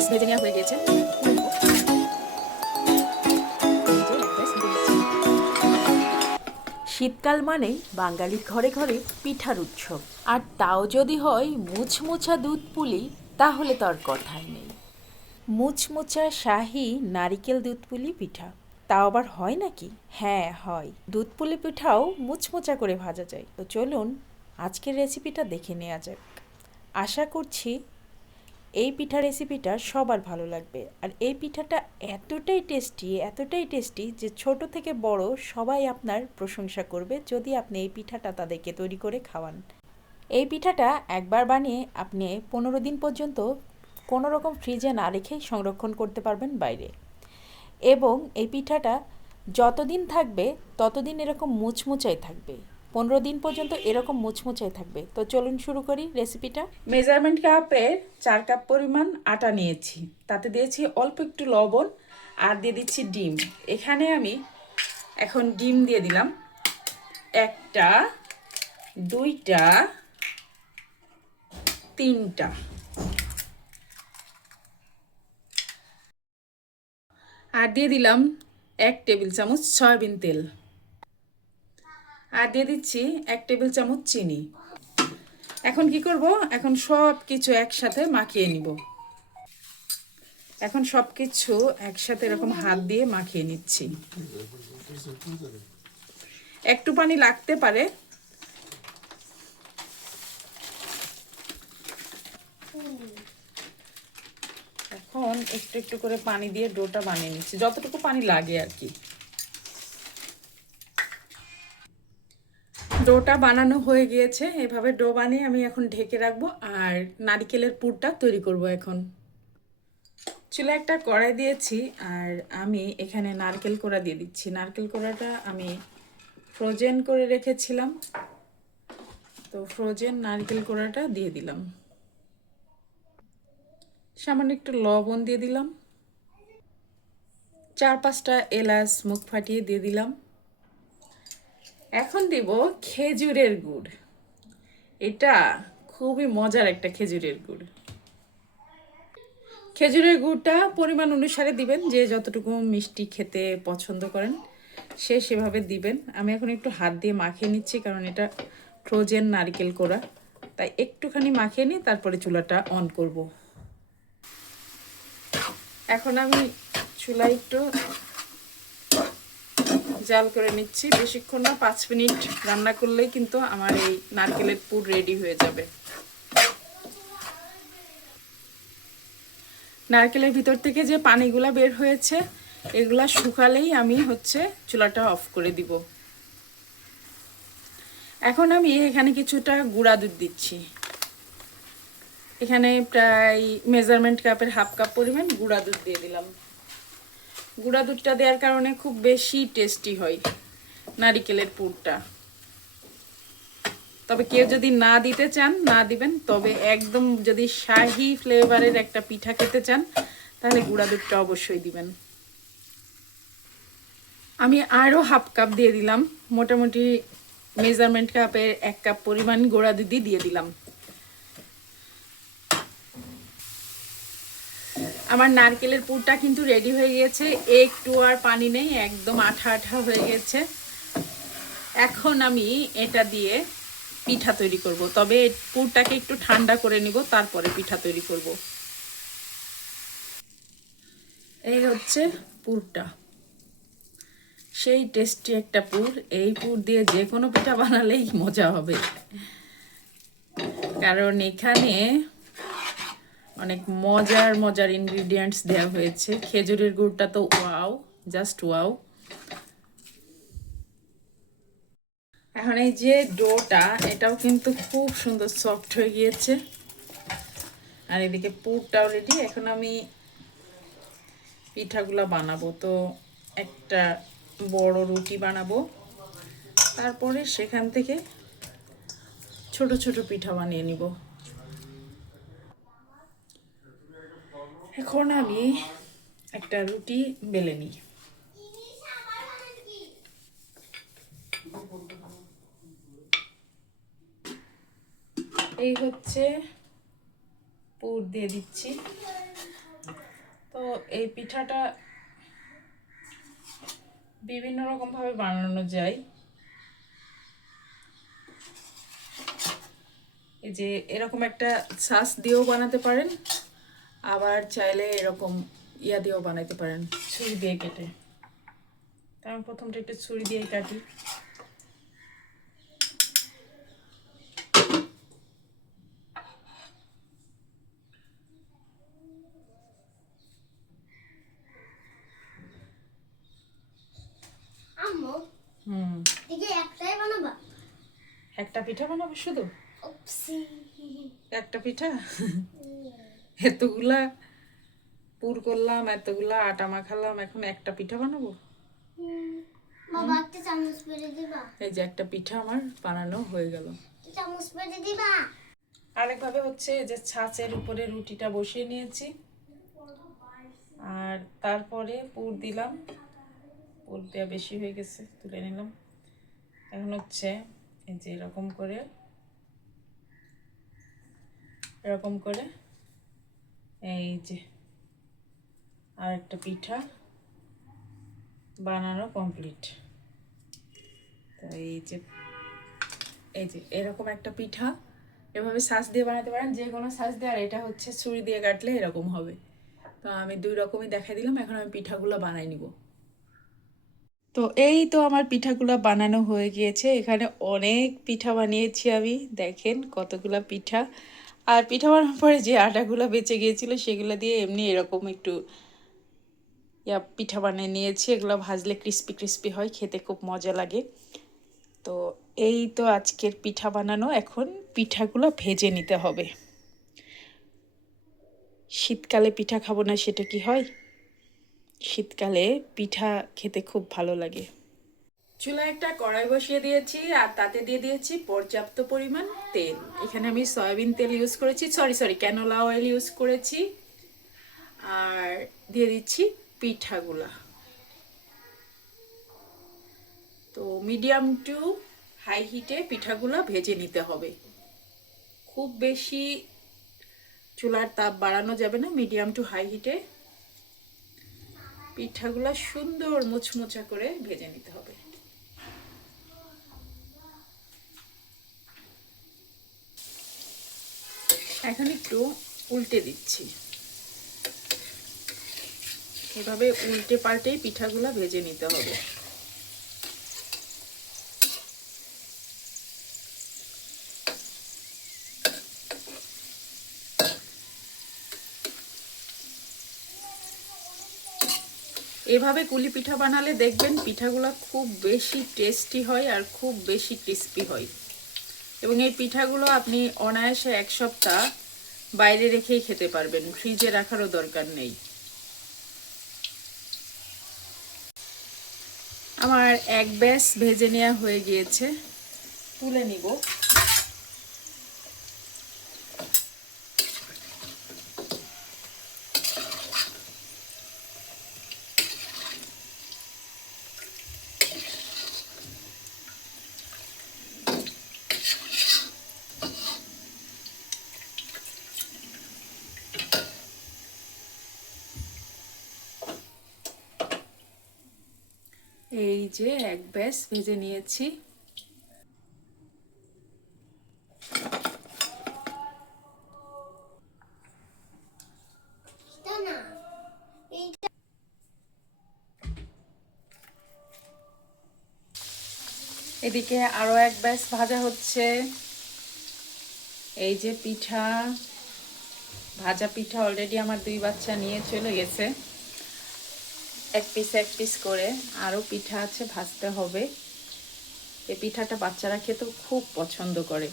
ব্যাস ভেজে নেওয়া হয়ে গিয়েছে। শীতকাল মানেই বাঙালির ঘরে ঘরে পিঠার উৎসব, আর তাও যদি হয় মুচমুচা দুধ পুলি, তাহলে তো আর কথাই নেই। মুচমুচা শাহী নারিকেল দুধ পুলি পিঠা, তাও আবার হয় নাকি? হ্যাঁ হয়, দুধ পুলি পিঠাও মুচমুচা করে ভাজা যায়। তো চলুন আজকের রেসিপিটা দেখে নেওয়া যাক। আশা করছি এই পিঠা রেসিপিটা সবার ভালো লাগবে। আর এই পিঠাটা এতটাই টেস্টি যে ছোট থেকে বড় সবাই আপনার প্রশংসা করবে যদি আপনি এই পিঠাটা তাদেরকে তৈরি করে খাওয়ান। এই পিঠাটা একবার বানিয়ে আপনি 15 দিন পর্যন্ত কোনো রকম ফ্রিজে না রেখেই সংরক্ষণ করতে পারবেন বাইরে, এবং এই পিঠাটা যতদিন থাকবে ততদিন এরকম মুচমুচাই থাকবে। 15 দিন পর্যন্ত এরকম মুচমুচাই থাকবে। তো চলুন শুরু করি রেসিপিটা। মেজারমেন্ট কাপের 4 কাপ পরিমাণ আটা নিয়েছি, তাতে দিয়েছি অল্প একটু লবণ আর দিয়ে দিচ্ছি ডিম। এখানে আমি এখন ডিম দিয়ে দিলাম 1টা, 2টা, 3টা। আর দিয়ে দিলাম 1 টেবিল চামচ সয়াবিন তেল, আর দিয়ে দিচ্ছি 1 টেবিল চামচ চিনি। এখন কি করব, এখন সব কিছু একসাথে মাখিয়ে নিব। এখন সব কিছু একসাথে এরকম হাত দিয়ে মাখিয়ে নিচ্ছি। একটু পানি লাগতে পারে। এখন একটু একটু করে পানি দিয়ে ডোটা বানিয়ে নিচ্ছি, যতটুকু পানি লাগে আর কি। ডোটা বানানো হয়ে গিয়েছে। এভাবে ডো বানিয়ে আমি এখন ঢেকে রাখবো আর নারকেলের পুরটা তৈরি করব। এখন চুলে একটা কড়াই দিয়েছি আর আমি এখানে নারকেল কোড়া দিয়ে দিচ্ছি। নারকেল কোড়াটা আমি ফ্রোজেন করে রেখেছিলাম, তো ফ্রোজেন নারকেল কোড়াটা দিয়ে দিলাম। সামান্য একটু লবণ দিয়ে দিলাম, 4-5টা এলাচ মুখ ফাটিয়ে দিয়ে দিলাম। এখন দিব খেজুরের গুড়। এটা খুবই মজার একটা খেজুরের গুড়। খেজুরের গুড়টা পরিমাণ অনুসারে দিবেন, যে যতটুকু মিষ্টি খেতে পছন্দ করেন সে সেভাবে দিবেন। আমি এখন একটু হাত দিয়ে মাখিয়ে নিচ্ছি, কারণ এটা ফ্রোজেন নারকেল কোড়া, তাই একটুখানি মাখিয়ে নিয়ে তারপরে চুলাটা অন করব। এখন আমি চুলায় একটু জাল করে নিচ্ছি, বেশিক্ষণ না, 5 মিনিট রান্না করলেই কিন্তু আমার এই নারকেলের পুর রেডি হয়ে যাবে। নারকেলের ভিতর থেকে যে পানিগুলা বের হয়েছে এগুলা শুকালেই আমি চুলাটা অফ করে দিব। এখন আমি এখানে কিছুটা গুঁড়া দুধ দিচ্ছি। এখানে প্রায় মেজারমেন্ট কাপের 1/2 কাপ পরিমাণ গুঁড়া দুধ দিয়ে দিলাম। গুঁড়া দুধটা দেওয়ার কারণে খুব বেশি টেস্টি হয় নারকেলের পুরটা। তবে কেউ যদি না দিতে চান না দিবেন, তবে একদম যদি শাহি ফ্লেভারের একটা পিঠা খেতে চান তাহলে গুঁড়া দুধটা অবশ্যই দিবেন। আমি আরও 1/2 কাপ দিয়ে দিলাম, মোটামুটি মেজারমেন্ট কাপের 1 কাপ পরিমাণ গুঁড়া দুধই দিয়ে দিলাম। আমার নারকেলের পুরটা কিন্তু রেডি হয়ে গিয়েছে, একটু আর পানি নেই, একদম আঠা আঠা হয়ে গেছে। এখন আমি এটা দিয়ে পিঠা তৈরি করব, তবে পুরটাকে একটু ঠান্ডা করে নিব, তারপরে পিঠা তৈরি করব। এই হচ্ছে পুরটা, সেই টেস্টি একটা পুর। এই পুর দিয়ে যে কোনো পিঠা বানালেই মজা হবে, কারণ এখানে অনেক মজার মজার ইনগ্রিডিয়েন্টস দেওয়া হয়েছে। খেজুরের গুড়টা তো ওয়াও, জাস্ট ওয়াও। এখন এই যে ডোটা, এটাও কিন্তু খুব সুন্দর সফট হয়ে গিয়েছে, আর এদিকে পুরটাও রেডি। এখন আমি পিঠাগুলো বানাবো। তো একটা বড় রুটি বানাবো, তারপরে সেখান থেকে ছোট ছোট পিঠা বানিয়ে নিব। এখন আমি একটা রুটি বেলে নিই। এই হচ্ছে পুর দিয়ে দিচ্ছি। তো এই পিঠাটা বিভিন্ন রকম ভাবে বানানো যায়। এই যে এরকম একটা সাস দিয়েও বানাতে পারেন, আবার চাইলে এরকম ইয়া দিয়েও বানাইতে পারেন, ছুরি দিয়ে কেটে। তো আমি প্রথমটা একটু ছুরি দিয়ে কাটি। আম্মু হুম, দিকে একটাই বানাবা? একটা পিঠা বানাবো শুধু? উপসি। একটা পিঠা? এতগুলা পুর করলাম, এতগুলা আটা মাখালাম, এখন একটা পিঠা বানাবো? বাবা একটা চামচ পেরে দিবা? এই যে একটা পিঠা আমার বানানো হয়ে গেল। একটা চামচ পেরে দিবা? আরেকভাবে হচ্ছে যে ছাঁচের উপরে রুটিটা বসিয়ে নিয়েছি, আর তারপরে পুর দিলাম। পুর দেওয়া বেশি হয়ে গেছে, তুলে নিলাম। এখন হচ্ছে এই যে এরকম করে এই যে আর একটা পিঠা বানানো কমপ্লিট। তো এই যে এরকম একটা পিঠা এভাবে সাজ দিয়ে বানাতে পারেন, যে কোনো সাজ দিয়ে। আর এটা হচ্ছে ছুরি দিয়ে কাটলে এরকম হবে। তো আমি দুই রকমই দেখাই দিলাম, এখন আমি পিঠাগুলো বানাই নিব। তো এই তো আমার পিঠাগুলো বানানো হয়ে গিয়েছে। এখানে অনেক পিঠা বানিয়েছি আমি, দেখেন কতগুলা পিঠা। আর পিঠা বানানোর পরে যে আটাগুলো বেঁচে গিয়েছিল সেগুলো দিয়ে এমনি এরকম একটু পিঠা বানিয়ে নিয়েছি। এগুলো ভাজলে ক্রিস্পি ক্রিস্পি হয়, খেতে খুব মজা লাগে। তো এই তো আজকের পিঠা বানানো, এখন পিঠাগুলো ভেজে নিতে হবে। শীতকালে পিঠা খাবো না সেটা কি হয়? শীতকালে পিঠা খেতে খুব ভালো লাগে। চুলায় একটা কড়াই বসিয়ে দিয়েছি, আর তাতে দিয়ে দিয়েছি পর্যাপ্ত পরিমাণ তেল। এখানে আমি সয়াবিন তেল ইউজ করেছি, সরি ক্যানোলা অয়েল ইউজ করেছি। আর দিয়ে দিচ্ছি পিঠাগুলা। তো মিডিয়াম টু হাই হিটে পিঠাগুলা ভেজে নিতে হবে। খুব বেশি চুলার তাপ বাড়ানো যাবে না, মিডিয়াম টু হাই হিটে পিঠাগুলা সুন্দর মুচমুচা করে ভেজে নিতে হবে। এখন একটু উল্টে দিচ্ছি, এভাবে উল্টে পাল্টেই পিঠাগুলা ভেজে নিতে হবে। এভাবে কুলি পিঠা বানালে দেখবেন পিঠাগুলা খুব বেশি টেস্টি হয় আর খুব বেশি ক্রিস্পি হয়। এবং এই পিঠাগুলো আপনি অনায়াসে এক সপ্তাহ বাইরে রেখেই খেতে পারবেন, ফ্রিজে রাখারও দরকার নেই। আমার এক ব্যাচ ভেজে নেওয়া হয়ে গিয়েছে, তুলে নিব। এই যে এক ব্যাচ ভেজে নিয়েছি। তা না এদিকে আরো এক ব্যাচ ভাজা হচ্ছে। এই যে পিঠা, ভাজা পিঠা অলরেডি আমার দুই বাচ্চা নিয়ে চলে গেছে, এক পিস করে। আরো পিঠা আছে, ভাজতে হবে। এই পিঠাটা বাচ্চারা খেতেও খুব পছন্দ করে।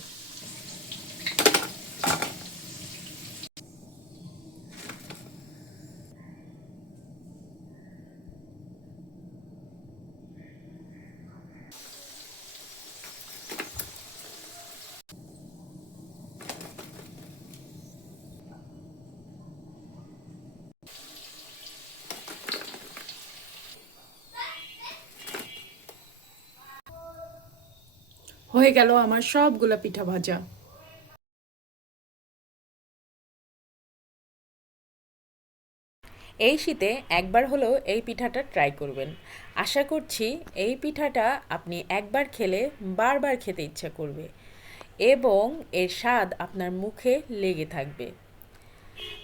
হয়ে গেল আমার সবগুলা পিঠা ভাজা। এই শীতে একবার হলেও এই পিঠাটা ট্রাই করবেন। আশা করছি এই পিঠাটা আপনি একবার খেলে বারবার খেতে ইচ্ছা করবে এবং এর স্বাদ আপনার মুখে লেগে থাকবে।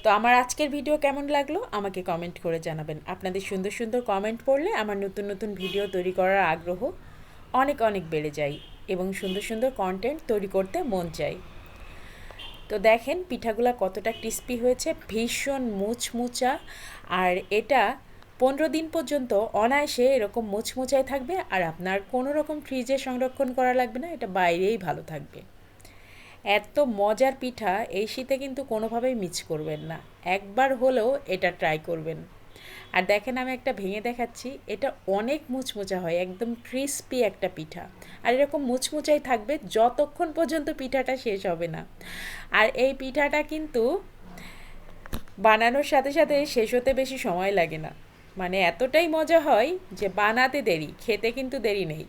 তো আমার আজকের ভিডিও কেমন লাগলো আমাকে কমেন্ট করে জানাবেন। আপনাদের সুন্দর সুন্দর কমেন্ট পড়লে আমার নতুন নতুন ভিডিও তৈরি করার আগ্রহ অনেক অনেক বেড়ে যায় এবং সুন্দর সুন্দর কন্টেন্ট তৈরি করতে মন চায়। তো দেখেন পিঠাগুলো কতটা ক্রিস্পি হয়েছে, ভীষণ মুচমুচা। আর এটা 15 দিন পর্যন্ত অনায়াসে এরকম মুচমুচায় থাকবে আর আপনার কোনো রকম ফ্রিজে সংরক্ষণ করা লাগবে না, এটা বাইরেই ভালো থাকবে। এত মজার পিঠা এই শীতে কিন্তু কোনোভাবেই মিস করবেন না, একবার হলেও এটা ট্রাই করবেন। আর দেখেন আমি একটা ভেঙে দেখাচ্ছি, এটা অনেক মুচমুচা হয়, একদম ক্রিস্পি একটা পিঠা। আর এরকম মুচমুচাই থাকবে যতক্ষণ পর্যন্ত পিঠাটা শেষ হবে না। আর এই পিঠাটা কিন্তু বানানোর সাথে সাথে শেষ হতে বেশি সময় লাগে না, মানে এতটাই মজা হয় যে বানাতে দেরি, খেতে কিন্তু দেরি নেই।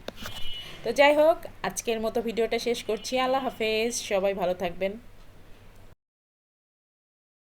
তো যাই হোক, আজকের মতো ভিডিওটা শেষ করছি। আল্লাহ হাফেজ, সবাই ভালো থাকবেন।